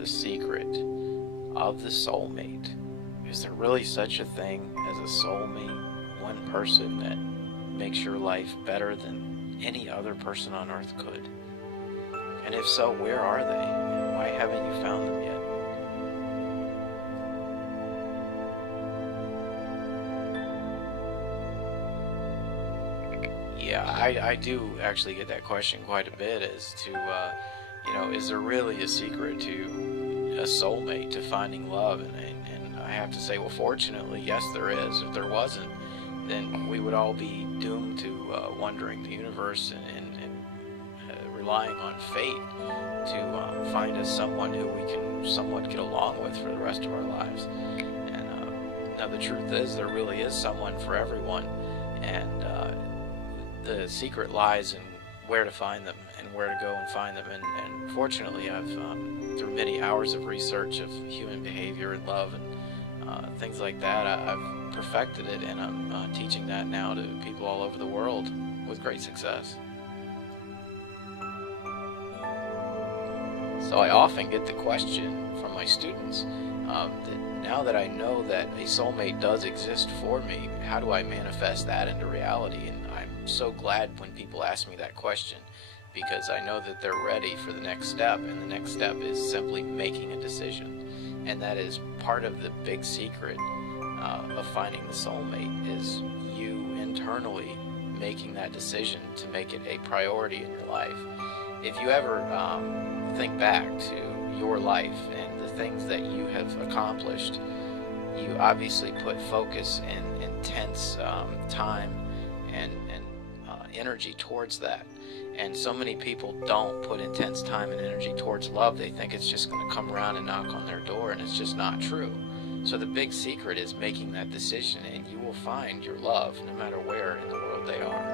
the secret of the soulmate. Is there really such a thing as a soulmate? One person that makes your life better than any other person on earth could? And if so, where are they? And why haven't you found them yet? Yeah, I do actually get that question quite a bit as to, is there really a secret to a soulmate, to finding love? And I have to say, well, fortunately, yes, there is. If there wasn't, then we would all be doomed to wandering the universe and relying on fate to find us someone who we can somewhat get along with for the rest of our lives. And now the truth is, there really is someone for everyone, and the secret lies in where to find them and where to go and find them. And fortunately, I've through many hours of research of human behavior and love and things like that, I've perfected it, and I'm teaching that now to people all over the world with great success. So I often get the question from my students that now that I know that a soulmate does exist for me, how do I manifest that into reality? And I'm so glad when people ask me that question, because I know that they're ready for the next step, and the next step is simply making a decision. And that is part of the big secret of finding the soulmate, is you internally making that decision to make it a priority in your life. If you ever think back to your life and the things that you have accomplished, you obviously put focus and intense time and energy towards that. And so many people don't put intense time and energy towards love. They think it's just going to come around and knock on their door, and it's just not true. So the big secret is making that decision, and you will find your love no matter where in the world they are.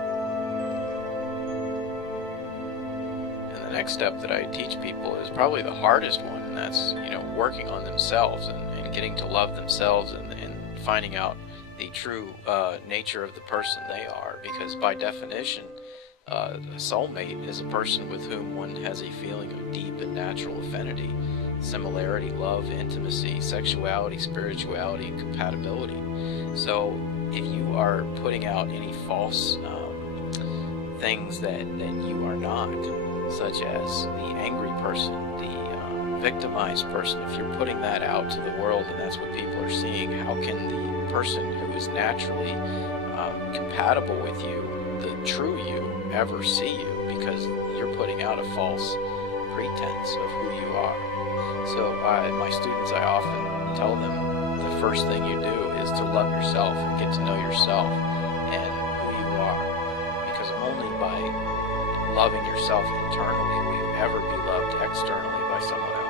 And the next step that I teach people is probably the hardest one, and that's working on themselves and getting to love themselves and finding out the true nature of the person they are. Because by definition, a soulmate is a person with whom one has a feeling of deep and natural affinity, similarity, love, intimacy, sexuality, spirituality, and compatibility. So if you are putting out any false things that you are not, such as the angry person, the victimized person, if you're putting that out to the world and that's what people are seeing, how can the person who is naturally compatible with you, the true you, ever see you? Because you're putting out a false pretense of who you are. So my students, I often tell them the first thing you do is to love yourself and get to know yourself and who you are. Because only by loving yourself internally will you ever be loved externally by someone else.